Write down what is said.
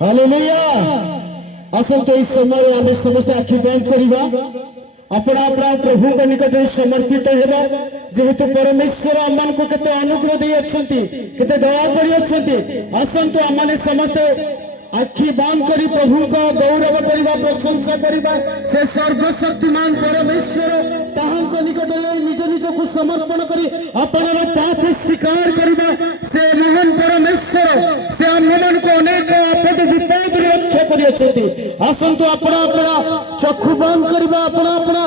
Hallelujah. आसंते इस समय आमे समस्त आखि बंद करिबा अपना अपना प्रभु के निकट समर्पित हेबा जेहेतु परमेश्वर आम को केते अनुग्रह दे अछंती केते दया करी अछंती आसंतु आमाने समस्त आखि बांध करी प्रभु का गौरव करवा प्रशंसा करवा से सर्वशक्तिमान परमेश्वर ताहां निकट निज निज को समर्पण करी अपना पाप स्वीकार करवा से महान परमेश्वर से आम को अनेक आपद विपद रक्षा करी अछंती आसंतु अपना अपना चक्षु बंद करवा अपना अपना